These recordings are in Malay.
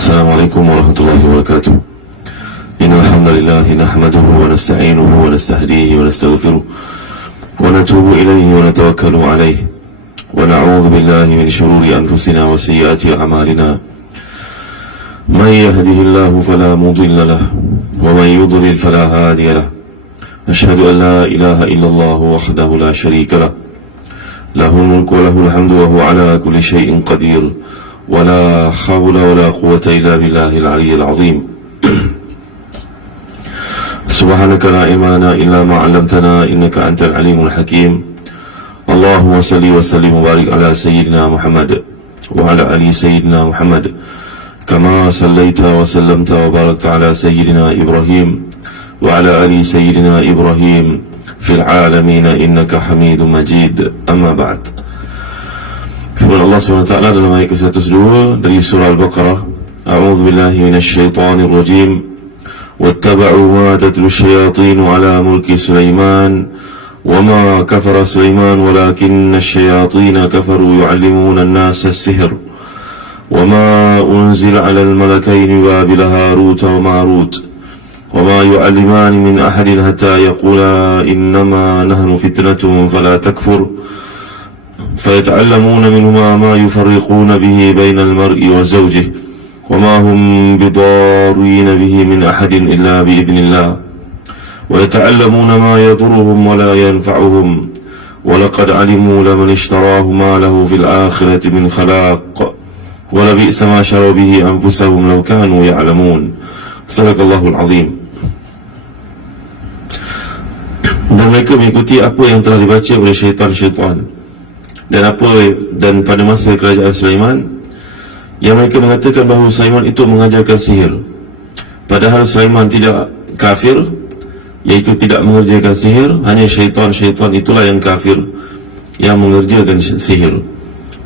السلام عليكم ورحمة الله وبركاته. إن الحمد لله نحمده ونستعينه ونستهديه ونستغفره ونتوب إليه ونتوكل عليه ونعوذ بالله من شرور أنفسنا وسيئات أعمالنا. من يهده الله فلا مضل له ومن يضلل فلا هادي له. أشهد أن لا إله إلا الله وحده لا شريك له، له الملك وله الحمد وهو على كل شيء قدير، ولا حول ولا قوة إلا بالله العلي العظيم. سبحانك لا علم لنا إلا ما علمتنا إنك أنت العليم الحكيم. اللهم صل وسلم وبارك على سيدنا محمد وعلى آل سيدنا محمد كما صليت وسلمت وباركت على سيدنا إبراهيم وعلى آل سيدنا إبراهيم في العالمين إنك حميد مجيد. أما بعد. Firman Allah SWT dalam ayat ke-102 dari surah Al-Baqarah, A'udzu billahi minasyaitonir rajim. Wattaba'u ma tatlu asyayatin ala mulki Sulaiman wama kafara Sulaiman walakinna asyayatin kafaru yu'allimuna an-nasa as-sihr wama unzila 'ala al-malakaini babila Harut wa Marut wama yu'allimani min ahadin hatta yaqula innama nahnu fitnatun fala takfur فيتعلمون منهما ما يفرقون به بين المرء وزوجه وما هم بضارين به من أحد إلا بإذن الله ويتعلمون ما يضرهم ولا ينفعهم ولقد علموا لمن اشتراه ما له في الآخرة من خلاق ولبئس ما شروا به أنفسهم لو كانوا يعلمون. صدق الله العظيم. Dan mereka mengikuti apa yang telah dibaca oleh syaitan-syaitan dan pada masa kerajaan Sulaiman, yang mereka mengatakan bahawa Sulaiman itu mengajarkan sihir, padahal Sulaiman tidak kafir, iaitu tidak mengerjakan sihir. Hanya syaitan-syaitan itulah yang kafir, yang mengerjakan sihir.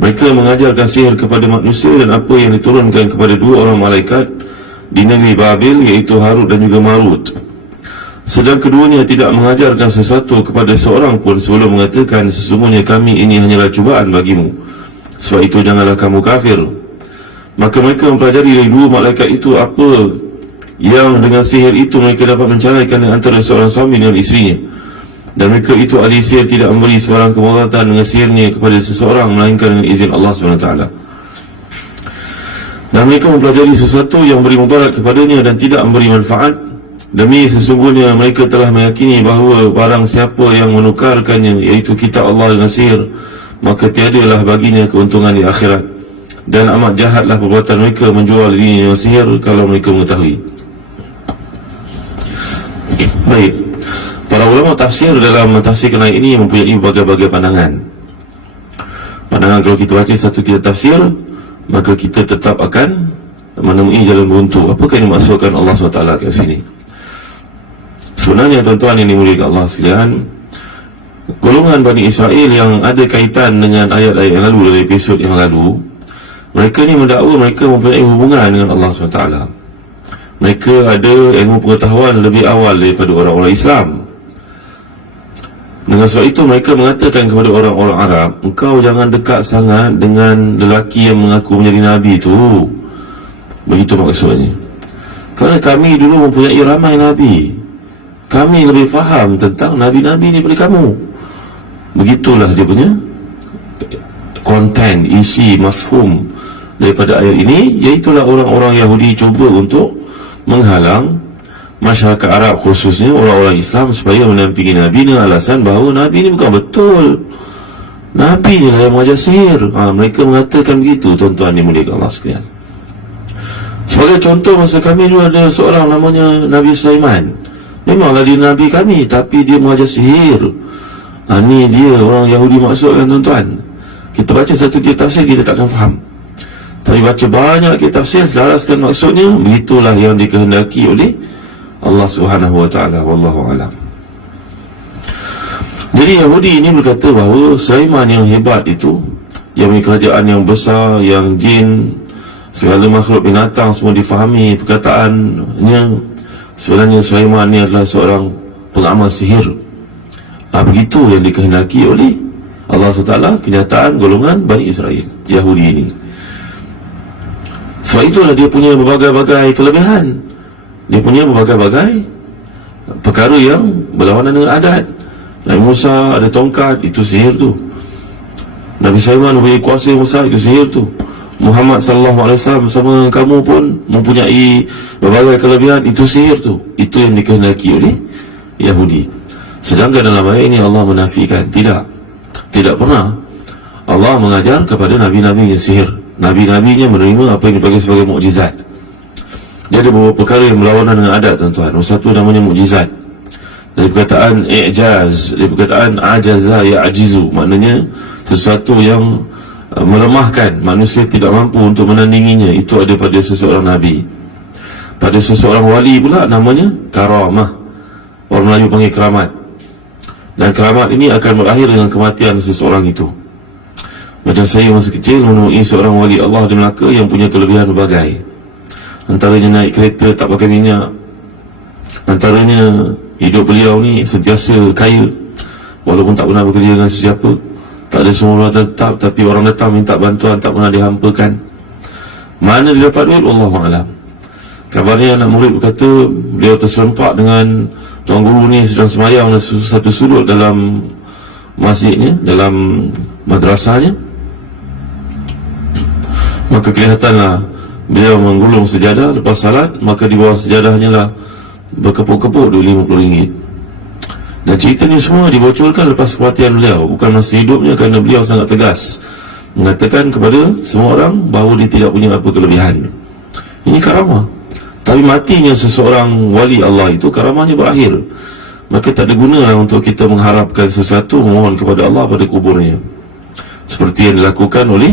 Mereka mengajarkan sihir kepada manusia dan apa yang diturunkan kepada dua orang malaikat di negeri Babil, iaitu Harut dan juga Marut. Sedang keduanya tidak mengajarkan sesuatu kepada seorang pun sebelum mengatakan, sesungguhnya kami ini hanyalah cubaan bagimu, sebab itu janganlah kamu kafir. Maka mereka mempelajari dari dua malaikat itu apa yang dengan sihir itu mereka dapat menceraikan antara seorang suami dengan isterinya. Dan mereka itu ahli sihir tidak memberi sebarang kemudaratan dengan sihirnya kepada seseorang melainkan dengan izin Allah SWT. Dan mereka mempelajari sesuatu yang beri mudarat kepadanya dan tidak memberi manfaat, demi sesungguhnya mereka telah meyakini bahawa barang siapa yang menukarkannya, iaitu kitab Allah dengan sihir, maka tiadalah baginya keuntungan di akhirat. Dan amat jahatlah perbuatan mereka menjual dirinya dengan sihir kalau mereka mengetahui. Baik, para ulama tafsir dalam mentafsirkan ayat ini mempunyai berbagai-bagai pandangan. Pandangan kalau kita baca satu kitab tafsir, maka kita tetap akan menemui jalan buntu. Apakah yang dimaksudkan Allah SWT kat sini? Sebenarnya tuan-tuan yang dimuliakan Allah sekalian, golongan Bani Israel yang ada kaitan dengan ayat-ayat yang lalu, dari episod yang lalu, mereka ni mendakwa mereka mempunyai hubungan dengan Allah SWT. Mereka ada ilmu pengetahuan lebih awal daripada orang-orang Islam. Dengan sebab itu mereka mengatakan kepada orang-orang Arab, engkau jangan dekat sangat dengan lelaki yang mengaku menjadi Nabi itu. Begitu maksudnya. Kerana kami dulu mempunyai ramai Nabi, kami lebih faham tentang Nabi-Nabi ni daripada kamu. Begitulah dia punya konten, isi, mafhum daripada ayat ini. Iaitulah orang-orang Yahudi cuba untuk menghalang masyarakat Arab, khususnya orang-orang Islam, supaya menampingi Nabi dengan alasan bahawa Nabi ni bukan betul, Nabi ni lah yang mengajar sihir. Mereka mengatakan begitu, tuan-tuan dimuliakan Allah sekalian. Sebagai contoh, masa kami dulu ada seorang namanya Nabi Sulaiman. Memanglah dia Nabi kami, tapi dia mengajar sihir. Ni dia orang Yahudi maksudkan, tuan-tuan. Kita baca satu kitab tafsir, kita takkan faham. Tapi baca banyak kitab tafsir, selaraskan maksudnya. Begitulah yang dikehendaki oleh Allah SWT. Wallahu a'lam. Jadi Yahudi ini berkata bahawa Sulaiman yang hebat itu, yang memiliki kerajaan yang besar, yang jin, segala makhluk binatang semua difahami perkataannya, sebenarnya Sulaiman ni adalah seorang pengamal sihir. Begitu yang dikehendaki oleh Allah SWT, kenyataan golongan Bani Israel, Yahudi ini. Sebab itulah dia punya berbagai-bagai kelebihan. Dia punya berbagai-bagai perkara yang berlawanan dengan adat. Nabi Musa ada tongkat, itu sihir tu. Nabi Sulaiman mempunyai kuasa yang besar, itu sihir tu. Muhammad sallallahu alaihi wasallam bersama kamu pun mempunyai berbagai kelebihan, itu sihir tu. Itu yang dikehendaki oleh Yahudi. Sedangkan dalam ayat ini Allah menafikan, tidak pernah Allah mengajar kepada nabi-nabinya sihir. Nabi-nabinya menerima apa yang dipanggil sebagai mukjizat. Dia ada beberapa perkara yang berlawanan dengan adat, tuan-tuan. Satu namanya mukjizat. Dari perkataan i'jaz, dari perkataan ajaza ya'jizu, maknanya sesuatu yang melemahkan, manusia tidak mampu untuk menandinginya. Itu ada pada seseorang nabi. Pada seseorang wali pula namanya karamah. Orang Melayu panggil keramat. Dan keramat ini akan berakhir dengan kematian seseorang itu. Macam saya masa kecil menemui seorang wali Allah di Melaka yang punya kelebihan berbagai. Antaranya naik kereta tak pakai minyak. Antaranya hidup beliau ni sentiasa kaya, walaupun tak pernah bekerja dengan sesiapa, tak ada sumber tetap, tapi orang datang minta bantuan tak pernah dihampakan. Mana dia dapat duit? Wallahualam. Kabarnya anak murid berkata beliau terserempak dengan tuan guru ni sedang semayang satu sudut dalam masjidnya, dalam madrasahnya. Maka kelihatanlah beliau menggulung sejadah lepas salat, maka di bawah sejadahnya lah berkepuk-kepuk duit RM50. Dan ceritanya semua dibocorkan lepas kematian beliau, bukan masa hidupnya, kerana beliau sangat tegas mengatakan kepada semua orang bahawa dia tidak punya apa kelebihan. Ini karamah. Tapi matinya seseorang wali Allah itu, karamahnya berakhir. Maka tak ada guna untuk kita mengharapkan sesuatu, memohon kepada Allah pada kuburnya, seperti yang dilakukan oleh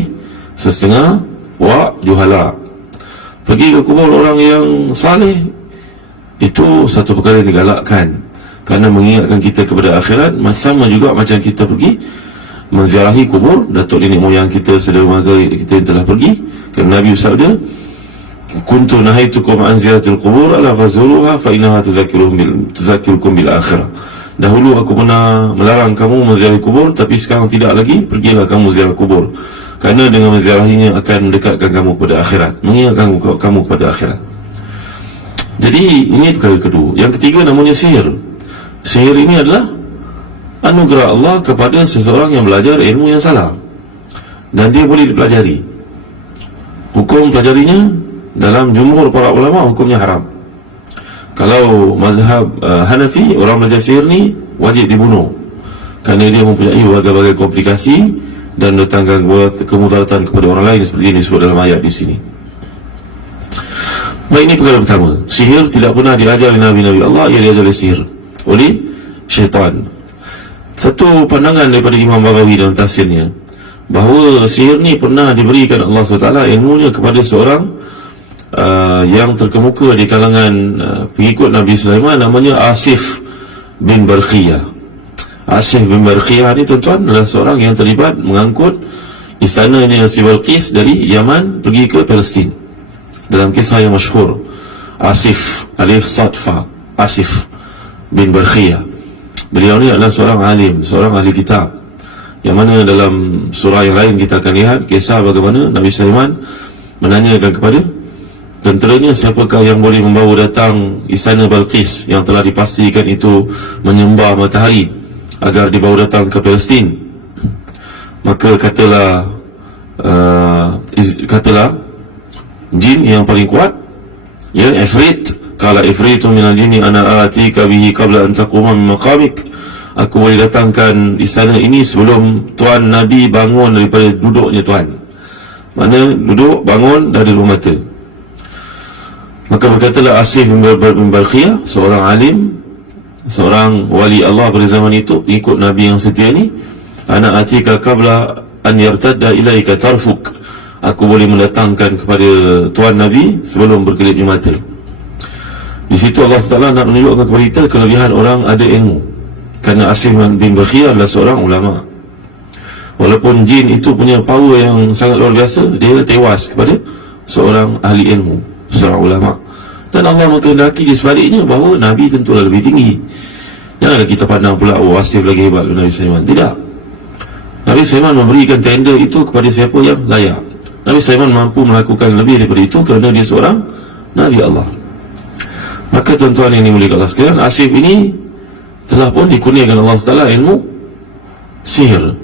setengah juhala. Pergi ke kubur orang yang saleh, itu satu perkara yang digalakkan, kerana mengingatkan kita kepada akhirat. Sama juga macam kita pergi menziarahi kubur datuk nenek moyang kita, saudara mara kita yang telah pergi. Kerana Nabi bersabda, kuntu nahaitukum an ziyaratil qubur ala fazuruha fa innaha tudzakirukum bil akhirah. Dahulu aku pernah melarang kamu menziarahi kubur, tapi sekarang tidak lagi. Pergilah kamu ziarah kubur, kerana dengan menziarahinya akan mendekatkan kamu kepada akhirat, mengingatkan kamu kepada akhirat. Jadi ini perkara kedua. Yang ketiga namanya sihir. Sihir ini adalah anugerah Allah kepada seseorang yang belajar ilmu yang salah, dan dia boleh dipelajari. Hukum pelajarinya dalam jumhur para ulama hukumnya haram. Kalau mazhab Hanafi, orang belajar sihir ni wajib dibunuh, kerana dia mempunyai berbagai-bagai komplikasi dan datangkan kemudaratan kepada orang lain, seperti yang disebut dalam ayat di sini. Baik, ini perkara pertama. Sihir tidak pernah diajar oleh Nabi-Nabi Allah, ia diajar oleh sihir oleh syaitan. Satu pandangan daripada Imam Baghawi dalam tafsirnya, bahawa sihir ni pernah diberikan Allah SWT ilmunya kepada seorang yang terkemuka di kalangan pengikut Nabi Sulaiman, namanya Asif bin Barkhiyah. Asif bin Barkhiyah ni, tuan-tuan, adalah seorang yang terlibat mengangkut istananya si Balqis dari Yaman pergi ke Palestin. Dalam kisah yang masyhur, Asif, Alif Sad Fa, Asif bin Barkhiyah. Beliau ni adalah seorang alim, seorang ahli kitab, yang mana dalam surah yang lain kita akan lihat kisah bagaimana Nabi Sulaiman menanyakan kepada tenteranya siapakah yang boleh membawa datang istana Balqis yang telah dipastikan itu menyembah matahari, agar dibawa datang ke Palestin. Maka katalah jin yang paling kuat, ya, Ifrit. Qala ifritu minal jinni ana atika bihi qabla an taquma min maqamik. Aku boleh datangkan istana ini sebelum tuan Nabi bangun daripada duduknya tuan. Mana duduk, bangun dari rumah mata. Maka berkatalah Asif bin Barkhiyah, seorang alim, seorang wali Allah pada zaman itu, ikut Nabi yang setia ni, ana atika qabla an yartadda ilaika tarfuk. Aku boleh mendatangkan kepada tuan Nabi sebelum berkelipnya mata. Di situ Allah SWT nak menunjukkan kepada kita kelebihan orang ada ilmu, kerana Asif bin Barkhiyah adalah seorang ulama. Walaupun jin itu punya power yang sangat luar biasa, dia tewas kepada seorang ahli ilmu, seorang ulama. Dan Allah mengkehendaki di sebaliknya bahawa Nabi tentulah lebih tinggi. Janganlah kita pandang pula, oh, Asif lagi hebat dari Nabi Sulaiman. Tidak. Nabi Sulaiman memberikan tender itu kepada siapa yang layak. Nabi Sulaiman mampu melakukan lebih daripada itu kerana dia seorang Nabi Allah. Maka tuan-tuan yang dimuliakan Allah sekalian, Asif ini telah pun dikurniakan Allah Taala ilmu sihir.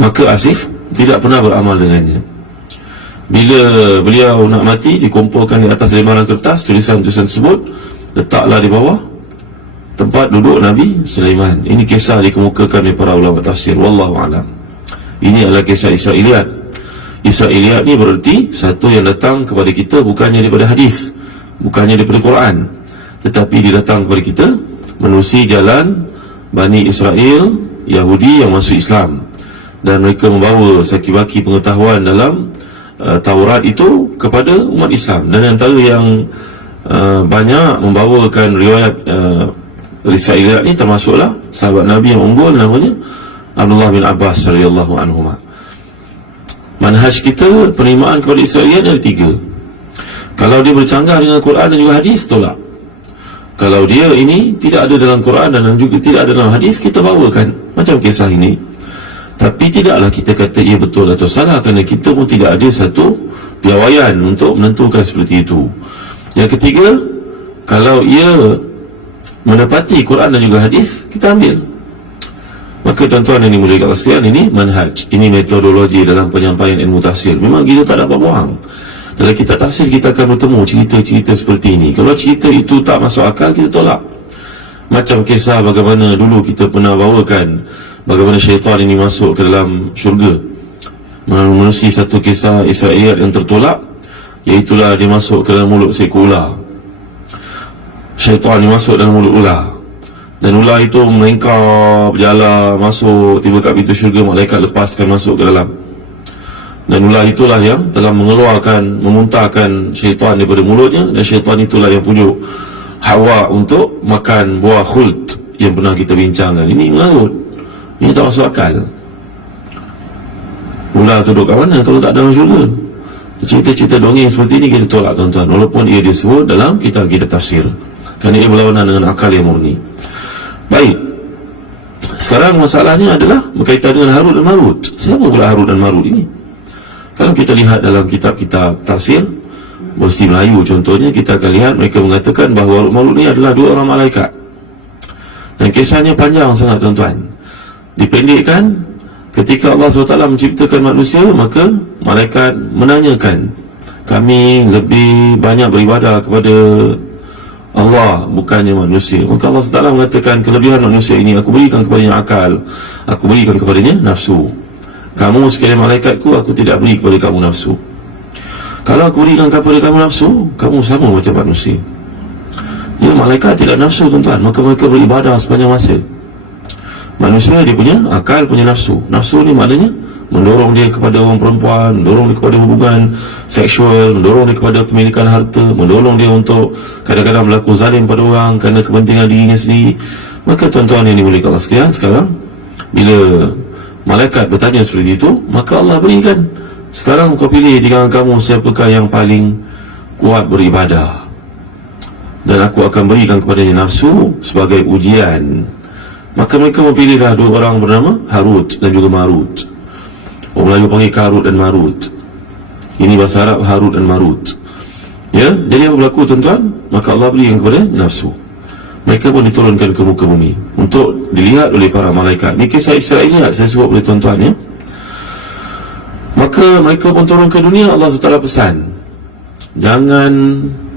Maka Asif tidak pernah beramal dengannya. Bila beliau nak mati, dikumpulkan di atas lembaran kertas tulisan-tulisan tersebut, letaklah di bawah tempat duduk Nabi Sulaiman. Ini kisah dikemukakan oleh para ulama tafsir. Wallahu a'lam. Ini adalah kisah Israiliyat. Israiliyat ni bererti satu yang datang kepada kita bukannya daripada hadis, bukannya daripada Quran, tetapi dia datang kepada kita menerusi jalan Bani Israel, Yahudi yang masuk Islam, dan mereka membawa saki-baki pengetahuan dalam Taurat itu kepada umat Islam. Dan antara yang banyak membawakan riwayat Israiliyat ni termasuklah sahabat Nabi yang unggul namanya Abdullah bin Abbas radhiyallahu anhuma. Manhaj kita penerimaan kepada Israiliyat ada 3. Kalau dia bercanggah dengan Quran dan juga hadis, tolak. Kalau dia ini tidak ada dalam Quran dan juga tidak ada dalam hadis, kita bawakan macam kisah ini. Tapi tidaklah kita kata ia betul atau salah, kerana kita pun tidak ada satu piawaian untuk menentukan seperti itu. Yang ketiga, kalau ia mendapati Quran dan juga hadis, kita ambil. Maka tuan-tuan yang dimuliakan Allah sekalian, ini manhaj, ini metodologi dalam penyampaian ilmu tafsir. Memang kita tak dapat buang. Dalam kitab tafsir kita akan bertemu cerita-cerita seperti ini. Kalau cerita itu tak masuk akal, kita tolak. Macam kisah bagaimana dulu kita pernah bawakan bagaimana syaitan ini masuk ke dalam syurga menerusi satu kisah Israiliyat yang tertolak, iaitulah dia masuk ke dalam mulut seekor ular. Syaitan ini masuk dalam mulut ular, dan ular itu melengkap berjalan masuk, tiba kat pintu syurga, malaikat lepaskan masuk ke dalam. Dan ular itulah yang telah mengeluarkan, memuntahkan syaitan daripada mulutnya, dan syaitan itulah yang pujuk Hawa untuk makan buah khuld yang pernah kita bincangkan. Ini mengarut, ini tak masuk akal. Ular tu duduk kat mana kalau tak dalam syurga? Cerita-cerita dongeng seperti ini kita tolak tuan-tuan, walaupun ia disebut dalam kitab-kitab tafsir, kerana ia berlawanan dengan akal yang murni. Baik, sekarang masalahnya adalah berkaitan dengan Harut dan Marut. Siapa pula Harut dan Marut ini? Kalau kita lihat dalam kitab-kitab tafsir versi Melayu contohnya, kita akan lihat mereka mengatakan bahawa Harut Marut ini adalah 2 orang malaikat. Dan kisahnya panjang sangat tuan-tuan. Dipendekkan, ketika Allah SWT menciptakan manusia, maka malaikat menanyakan, kami lebih banyak beribadah kepada Allah bukannya manusia. Maka Allah SWT mengatakan, kelebihan manusia ini aku berikan kepadanya akal, aku berikan kepadanya nafsu. Kamu sekalian malaikatku, aku tidak beri kepada kamu nafsu. Kalau aku berikan kepada kamu nafsu, kamu sama macam manusia. Ya, malaikat tidak nafsu tuan-tuan, maka mereka beribadah sepanjang masa. Manusia dia punya akal, punya nafsu. Nafsu ni maknanya mendorong dia kepada orang perempuan, mendorong dia kepada hubungan seksual, mendorong dia kepada pemilikan harta, mendorong dia untuk kadang-kadang berlaku zalim pada orang kerana kepentingan dirinya sendiri. Maka tuan-tuan yang dimuliakan Allah sekalian, sekarang bila malaikat bertanya seperti itu, maka Allah berikan, sekarang kau pilih di kalangan kamu siapakah yang paling kuat beribadah, dan aku akan berikan kepadanya nafsu sebagai ujian. Maka mereka memilihlah 2 orang bernama Harut dan juga Marut. Orang Melayu panggil Karut dan Marut. Ini bahasa Arab, Harut dan Marut. Ya, jadi apa berlaku tuan-tuan? Maka Allah berikan kepada nafsu. Mereka pun diturunkan ke muka bumi untuk dilihat oleh para malaikat. Ini kisah Israiliyat saya sebut oleh tuan-tuan ya. Maka mereka pun turun ke dunia. Allah SWT pesan, jangan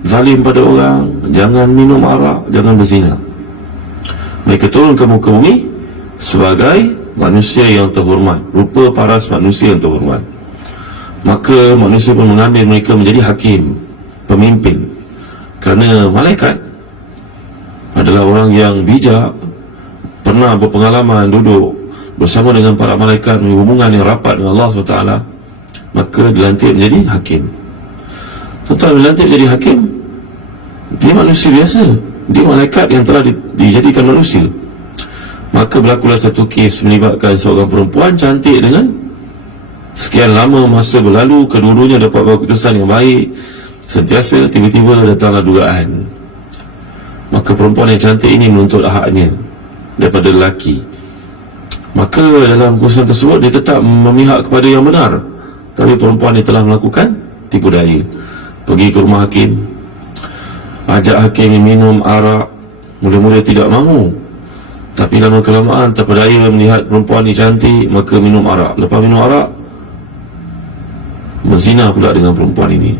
zalim pada orang, jangan minum arak, jangan berzina. Mereka turun ke muka bumi sebagai manusia yang terhormat, rupa paras manusia yang terhormat. Maka manusia pun mengambil mereka menjadi hakim, pemimpin. Kerana malaikat adalah orang yang bijak, pernah berpengalaman duduk bersama dengan para malaikat, hubungan yang rapat dengan Allah SWT. Maka dilantik menjadi hakim. Tuan-tuan, dilantik menjadi hakim, dia manusia biasa, dia malaikat yang telah dijadikan manusia. Maka berlakulah satu kes melibatkan seorang perempuan cantik dengan sekian lama masa berlalu, kedua-duanya dapat buat keputusan yang baik. Sentiasa tiba-tiba datanglah dugaan. Maka perempuan yang cantik ini menuntut haknya daripada lelaki. Maka dalam keputusan tersebut dia tetap memihak kepada yang benar, Tapi perempuan ni telah melakukan tipu daya. Pergi ke rumah hakim, ajak hakim minum arak. Mula-mula tidak mahu, tapi lama kelamaan terpedaya melihat perempuan ni cantik, maka minum arak. Lepas minum arak, berzina pula dengan perempuan ini.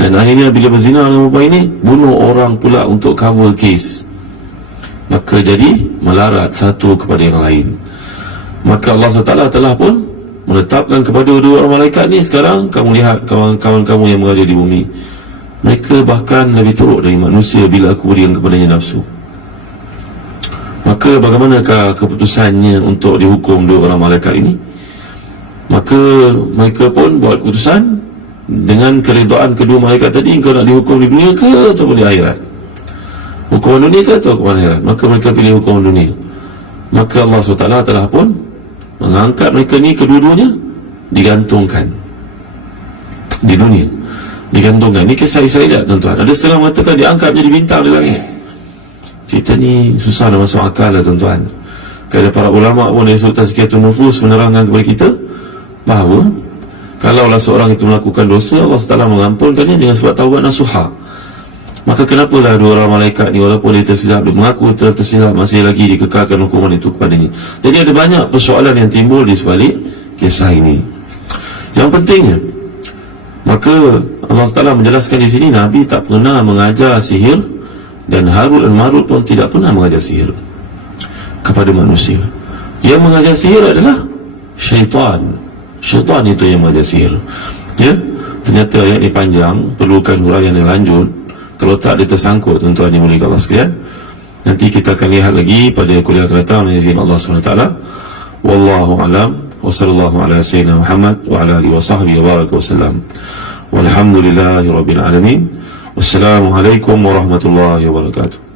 Dan akhirnya bila berzina dengan perempuan ini, bunuh orang pula untuk cover case. Maka jadi melarat satu kepada yang lain. Maka Allah SWT telah pun menetapkan kepada dua orang malaikat ni, sekarang kamu lihat kawan-kawan kamu yang berada di bumi, mereka bahkan lebih teruk dari manusia bila aku berikan kepadanya nafsu. Maka bagaimanakah keputusannya untuk dihukum dua orang malaikat ini? Maka mereka pun buat keputusan dengan keredaan kedua malaikat tadi, engkau nak dihukum di dunia ke ataupun di akhirat? Hukuman dunia ke atau hukuman akhirat? Maka mereka pilih hukuman dunia. Maka Allah SWT telah pun mengangkat mereka ni kedua-duanya, digantungkan di dunia, digantungkan. Ini kisah Israeliat tuan-tuan. Ada setengah mengatakan diangkat menjadi bintang di langit. Cerita ni susah nak masuk akal lah tuan-tuan. Kerana para ulama pun dari Sultan Tazkiyatun Nufus menerangkan kepada kita bahawa kalaulah seorang itu melakukan dosa, Allah SWT mengampunkannya dengan sebab taubat nasuha. Maka kenapalah dua orang malaikat ni, walaupun dia tersilap, dia mengaku telah tersilap, masih lagi dikekalkan hukuman itu kepadanya. Jadi ada banyak persoalan yang timbul di sebalik kisah ini. Yang pentingnya, maka Allah SWT menjelaskan di sini, Nabi tak pernah mengajar sihir, dan Harut dan Marut pun tidak pernah mengajar sihir kepada manusia. Yang mengajar sihir adalah syaitan. Syaitan itu yang mengajar sihir. Ya, ternyata ayat ini panjang, perlukan huraian yang lanjut. Kalau tak, dia tersangkut tuan-tuan yang mulia Allah sekalian. Nanti kita akan lihat lagi pada kuliah akan datang dengan izin Allah SWT. Wallahu alam, wa sallallahu ala sayyidina Muhammad wa ala alihi wa sahbihi wa baraka wa sallam. Walhamdulillahi rabbil alamin. Wassalamualaikum warahmatullahi wabarakatuh.